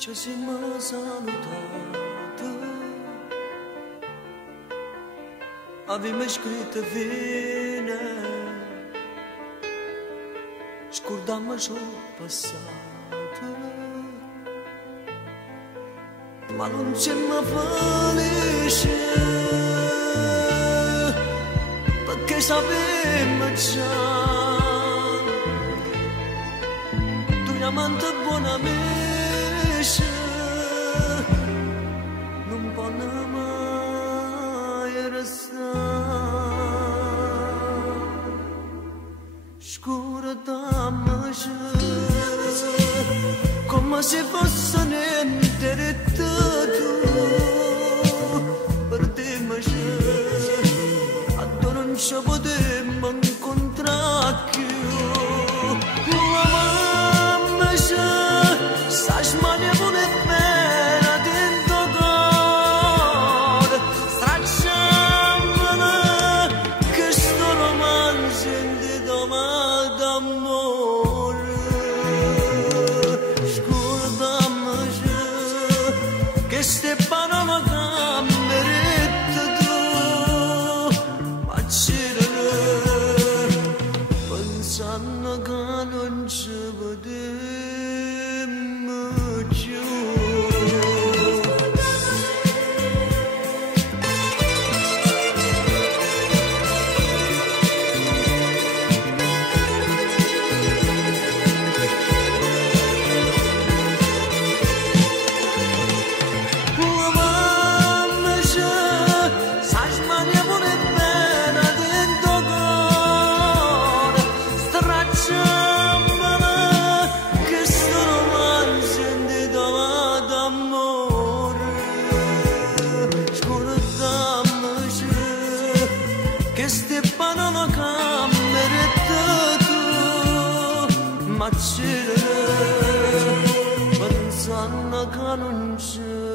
ci siamo salutati, avevamo scritto fine, scordammo ciò passato, ma non siamo felici, perché sappiamo già, tu amante buona amici, non possono mai restare, scordiamoci, come se fosse niente retto tu, perdiamoci, addoor non ci potremmo incontrare più. Saç manevole pena dentro cuore, stracciamolo che sto romanzo intitolato d'amore. Scordiamoci che ste parole cambierete tu, ma c'era pensando che non ci potevo. Queste parole cambierete tu, ma c'era pensando che non c'è.